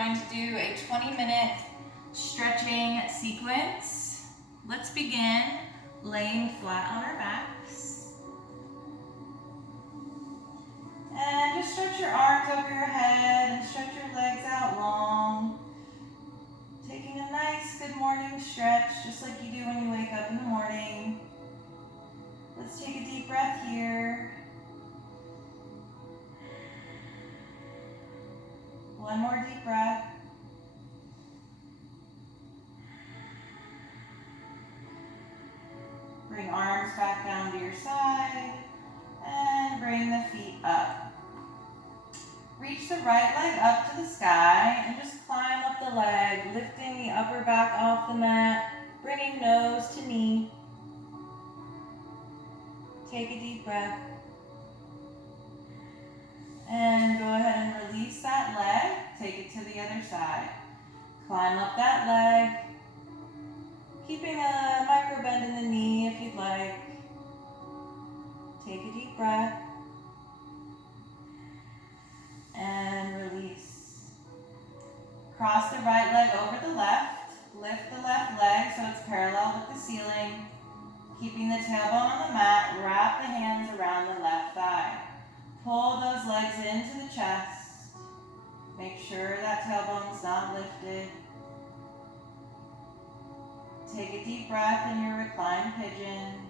going to do a 20-minute stretching sequence. Let's begin laying flat on our backs. And just stretch your arms over your head and stretch your legs out long. Taking a nice good morning stretch, just like you do when you wake up in the morning. Let's take a deep breath here. One more deep breath. Bring arms back down to your side and bring the feet up. Reach the right leg up to the sky and just climb up the leg, lifting the upper back off the mat, bringing nose to knee. Take a deep breath. And go ahead and release that leg. Take it to the other side. Climb up that leg. Keeping a micro bend in the knee if you'd like. Take a deep breath. And release. Cross the right leg over the left. Lift the left leg so it's parallel with the ceiling. Keeping the tailbone on the mat, wrap the hands around the left thigh. Pull those legs into the chest. Make sure that tailbone's not lifted. Take a deep breath in your reclined pigeon.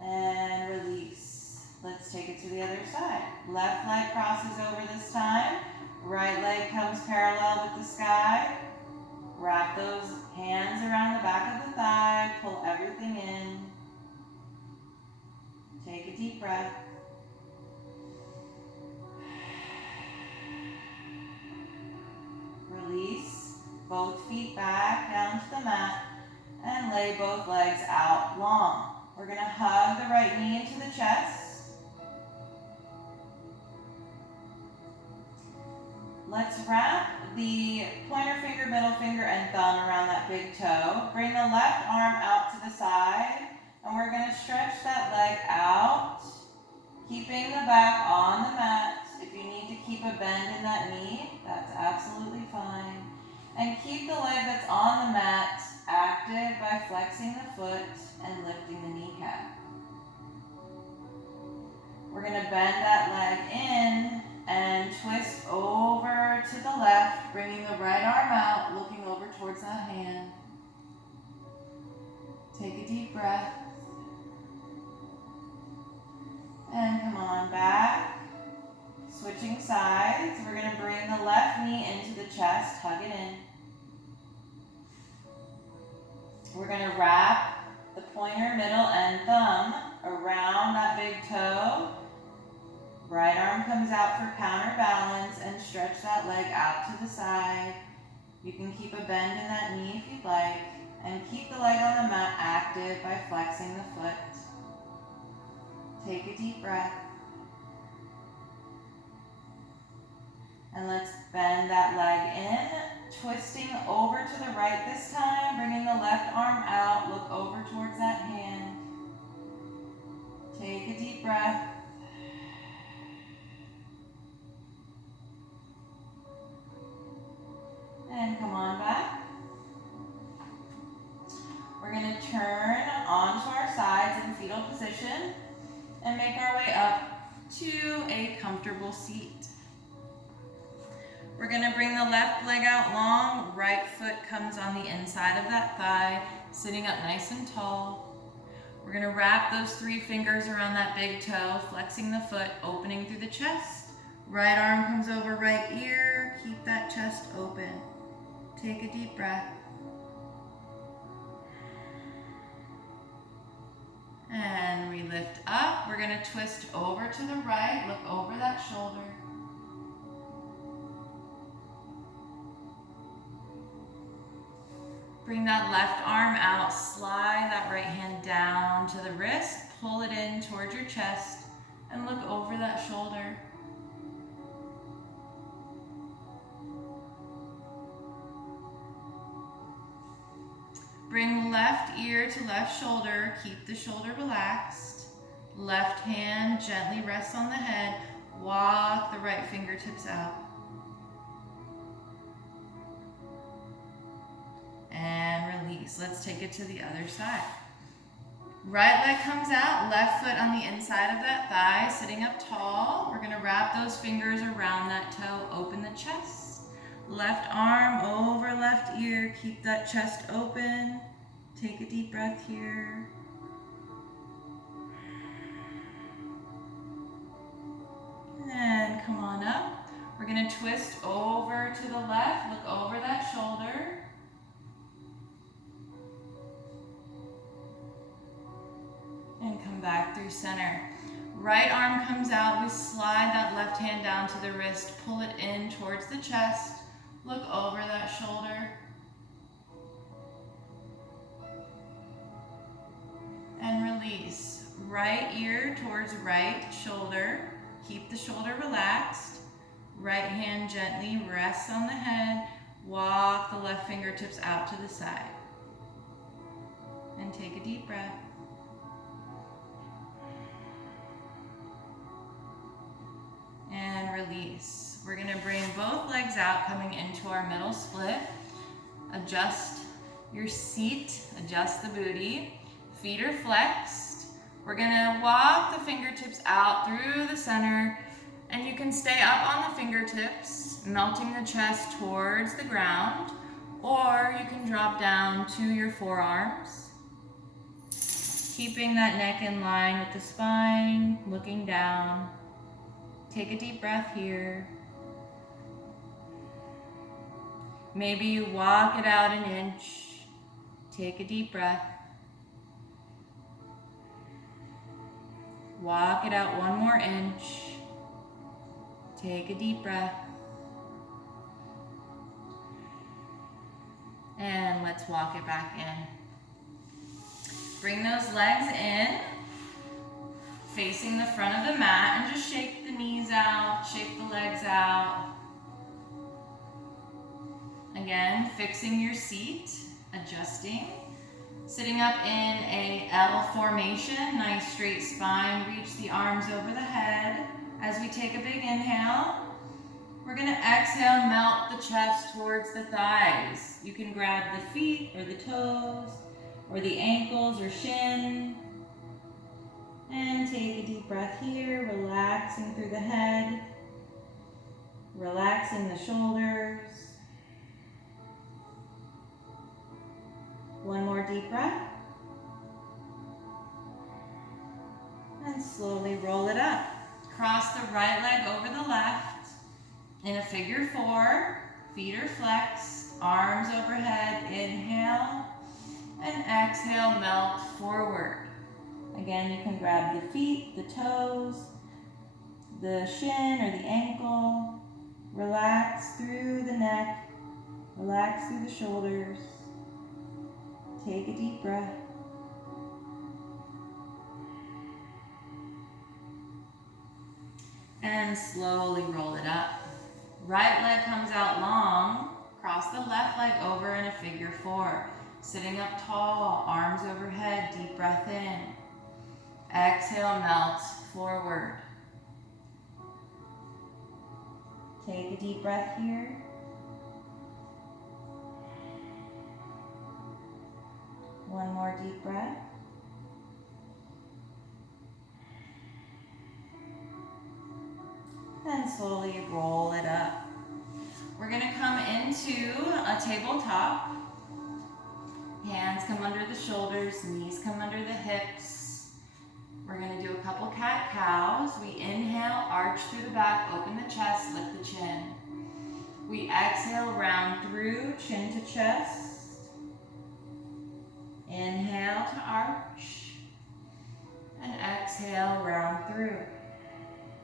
And release. Let's take it to the other side. Left leg crosses over this time. Right leg comes parallel with the sky. Wrap those hands around the back of the thigh. Pull everything in. Take a deep breath. Release. Both feet back down to the mat and lay both legs out long. We're going to hug the right knee into the chest. Let's wrap the pointer finger, middle finger, and thumb around that big toe. Bring the left arm out to the side. And we're going to stretch that leg out, keeping the back on the mat. If you need to keep a bend in that knee, that's absolutely fine. And keep the leg that's on the mat active by flexing the foot and lifting the kneecap. We're going to bend that leg in and twist over to the left, bringing the right arm out, looking over towards that hand. Take a deep breath. And come on back. Switching sides. We're going to bring the left knee into the chest. Hug it in. We're going to wrap the pointer, middle, and thumb around that big toe. Right arm comes out for counterbalance and stretch that leg out to the side. You can keep a bend in that knee if you'd like. And keep the leg on the mat active by flexing the foot. Take a deep breath. And let's bend that leg in, twisting over to the right this time, bringing the left arm out, look over towards that hand. Take a deep breath. And come on back. We're going to turn onto our sides in fetal position and make our way up to a comfortable seat. We're going to bring the left leg out long, right foot comes on the inside of that thigh, sitting up nice and tall. We're going to wrap those 3 fingers around that big toe, flexing the foot, opening through the chest. Right arm comes over right ear, keep that chest open. Take a deep breath. And we lift up. We're going to twist over to the right, look over that shoulder. Bring that left arm out, slide that right hand down to the wrist, pull it in towards your chest, and look over that shoulder. Bring left ear to left shoulder, keep the shoulder relaxed. Left hand gently rests on the head, walk the right fingertips out. release. Let's take it to the other side. Right leg comes out, left foot on the inside of that thigh, sitting up tall. We're gonna wrap those fingers around that toe, open the chest. Left arm over left ear, keep that chest open. Take a deep breath here. And come on up. We're gonna twist over to the left, look over that shoulder. And come back through center. Right arm comes out, we slide that left hand down to the wrist, pull it in towards the chest, look over that shoulder. And release. Right ear towards right shoulder, keep the shoulder relaxed. Right hand gently rests on the head, walk the left fingertips out to the side. And take a deep breath. And release. We're gonna bring both legs out, coming into our middle split. Adjust your seat, adjust the booty. Feet are flexed. We're gonna walk the fingertips out through the center, and you can stay up on the fingertips, melting the chest towards the ground, or you can drop down to your forearms, keeping that neck in line with the spine, looking down. Take a deep breath here. Maybe you walk it out an inch. Take a deep breath. Walk it out one more inch. Take a deep breath. And let's walk it back in. Bring those legs in, facing the front of the mat, and just shake the knees out, shake the legs out. Again, fixing your seat, adjusting. Sitting up in a L formation, nice straight spine, reach the arms over the head. As we take a big inhale, we're gonna exhale, melt the chest towards the thighs. You can grab the feet or the toes or the ankles or shin. And take a deep breath here, relaxing through the head, relaxing the shoulders. One more deep breath. And slowly roll it up. Cross the right leg over the left in a figure four. Feet are flexed, arms overhead. Inhale and exhale, melt forward. Again, you can grab the feet, the toes, the shin or the ankle. Relax through the neck, relax through the shoulders. Take a deep breath. And slowly roll it up. Right leg comes out long. Cross the left leg over in a figure four. Sitting up tall, arms overhead, deep breath in. Exhale, melt forward. Take a deep breath here. One more deep breath. And slowly roll it up. We're gonna come into a tabletop. Hands come under the shoulders, knees come under the hips. We're gonna do a couple cat-cows. We inhale, arch through the back, open the chest, lift the chin. We exhale, round through, chin to chest. Inhale to arch. And exhale, round through.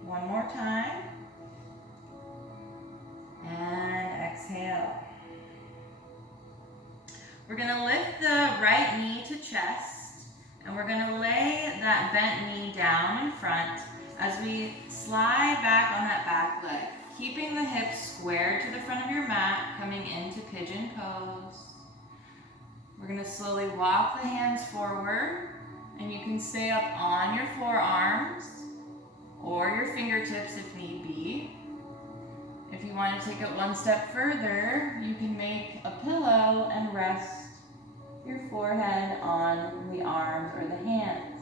One more time. And exhale. We're gonna lift the right knee to chest, and we're gonna lay that bent knee down in front as we slide back on that back leg, keeping the hips squared to the front of your mat, coming into pigeon pose. We're gonna slowly walk the hands forward, and you can stay up on your forearms or your fingertips if need be. If you want to take it one step further, you can make a pillow and rest your forehead on the arms or the hands,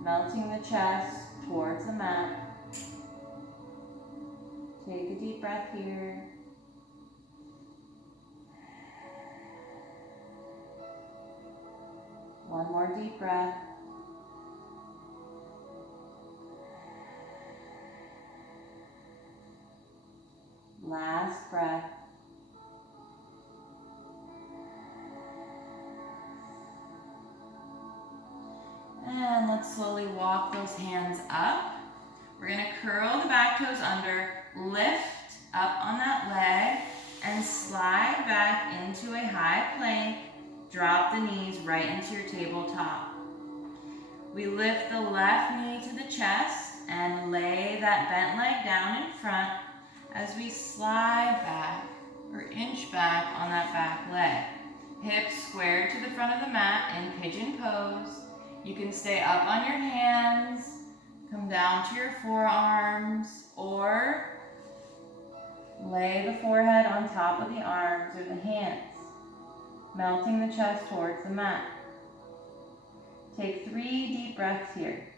melting the chest towards the mat. Take a deep breath here. One more deep breath. Last breath. And let's slowly walk those hands up. We're going to curl the back toes under, lift up on that leg, and slide back into a high plank. Drop the knees right into your tabletop. We lift the left knee to the chest and lay that bent leg down in front as we slide back or inch back on that back leg. Hips square to the front of the mat in pigeon pose. You can stay up on your hands, come down to your forearms, or lay the forehead on top of the arms or the hands, melting the chest towards the mat. Take 3 deep breaths here.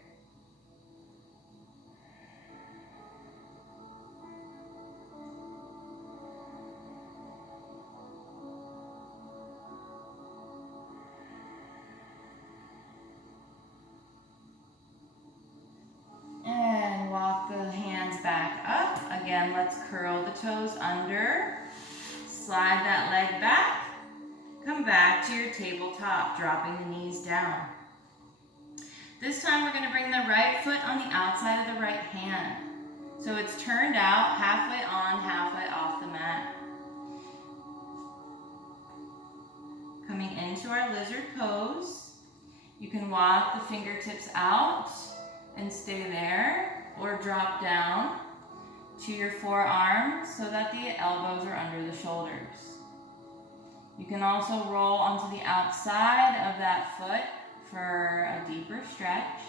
And walk the hands back up. Again, let's curl the toes under. Slide that leg back. Come back to your tabletop, dropping the knees down. This time we're going to bring the right foot on the outside of the right hand. So it's turned out, halfway on, halfway off the mat. Coming into our lizard pose. You can walk the fingertips out and stay there, or drop down to your forearms so that the elbows are under the shoulders. You can also roll onto the outside of that foot for a deeper stretch.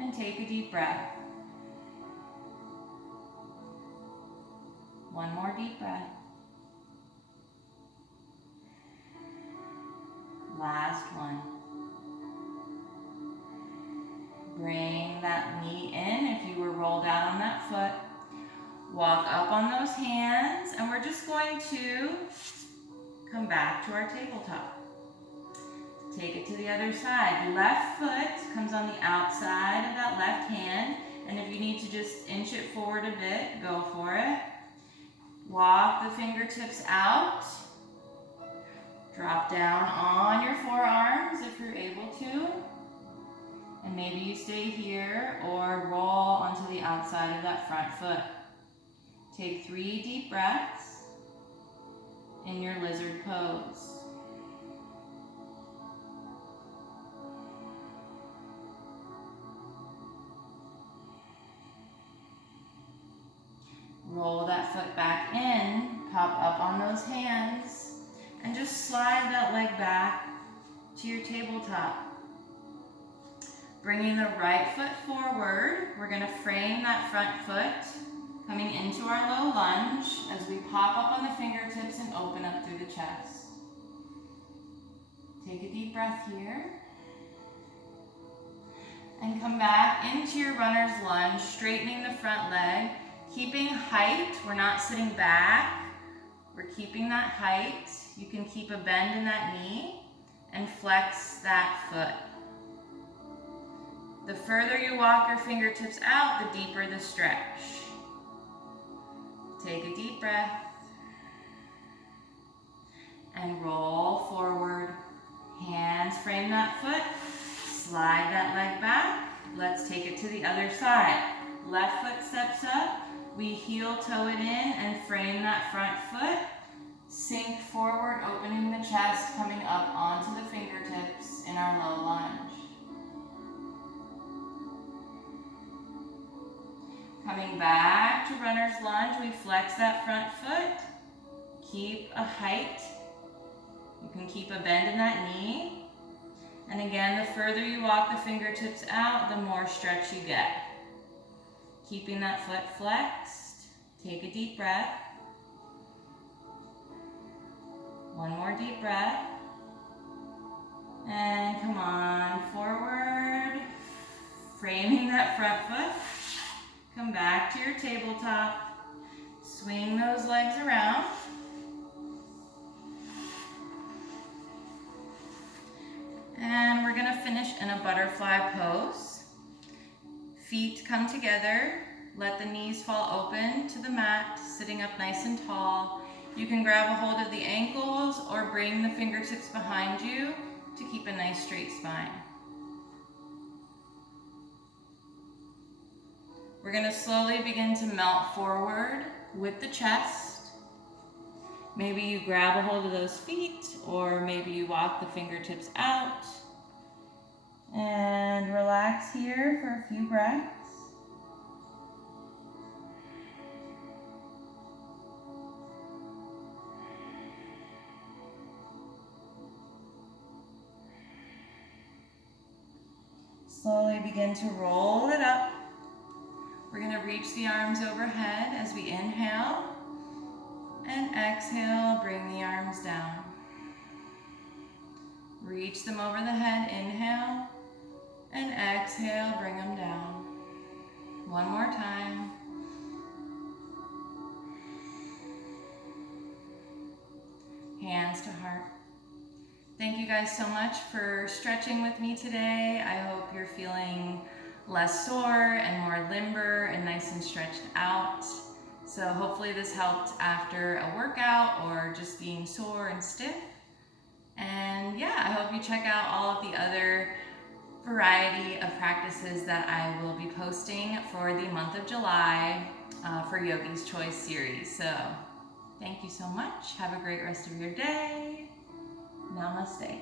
And take a deep breath. One more deep breath. Last one. Bring that knee in if you were rolled out on that foot. Walk up on those hands, and we're just going to come back to our tabletop. Take it to the other side. Left foot comes on the outside of that left hand, and if you need to just inch it forward a bit, go for it. Walk the fingertips out. Drop down on your forearms if you're able to. And maybe you stay here or roll onto the outside of that front foot. Take 3 deep breaths in your lizard pose. Roll that foot back in, pop up on those hands, and just slide that leg back to your tabletop. Bringing the right foot forward, we're going to frame that front foot, coming into our low lunge as we pop up on the fingertips and open up through the chest. Take a deep breath here. And come back into your runner's lunge, straightening the front leg, keeping height. We're not sitting back. We're keeping that height. You can keep a bend in that knee and flex that foot. The further you walk your fingertips out, the deeper the stretch. Take a deep breath and roll forward. Hands frame that foot. Slide that leg back. Let's take it to the other side. Left foot steps up. We heel toe it in and frame that front foot. Sink forward, opening the chest, coming up onto the fingertips in our low lunge. Coming back to runner's lunge, we flex that front foot. Keep a height. You can keep a bend in that knee. And again, the further you walk the fingertips out, the more stretch you get. Keeping that foot flexed. Take a deep breath. One more deep breath. And come on, forward. Framing that front foot. Come back to your tabletop. Swing those legs around. And we're gonna finish in a butterfly pose. Feet come together. Let the knees fall open to the mat, sitting up nice and tall. You can grab a hold of the ankles or bring the fingertips behind you to keep a nice straight spine. We're gonna slowly begin to melt forward with the chest. Maybe you grab a hold of those feet, or maybe you walk the fingertips out. And relax here for a few breaths. Slowly begin to roll it up. We're going to reach the arms overhead as we inhale, and exhale, bring the arms down. Reach them over the head, inhale, and exhale, bring them down. One more time. Hands to heart. Thank you guys so much for stretching with me today. I hope you're feeling less sore and more limber and nice and stretched out. So hopefully this helped after a workout or just being sore and stiff. And yeah, I hope you check out all of the other variety of practices that I will be posting for the month of July for Yogi's Choice series. So thank you so much. Have a great rest of your day. Namaste.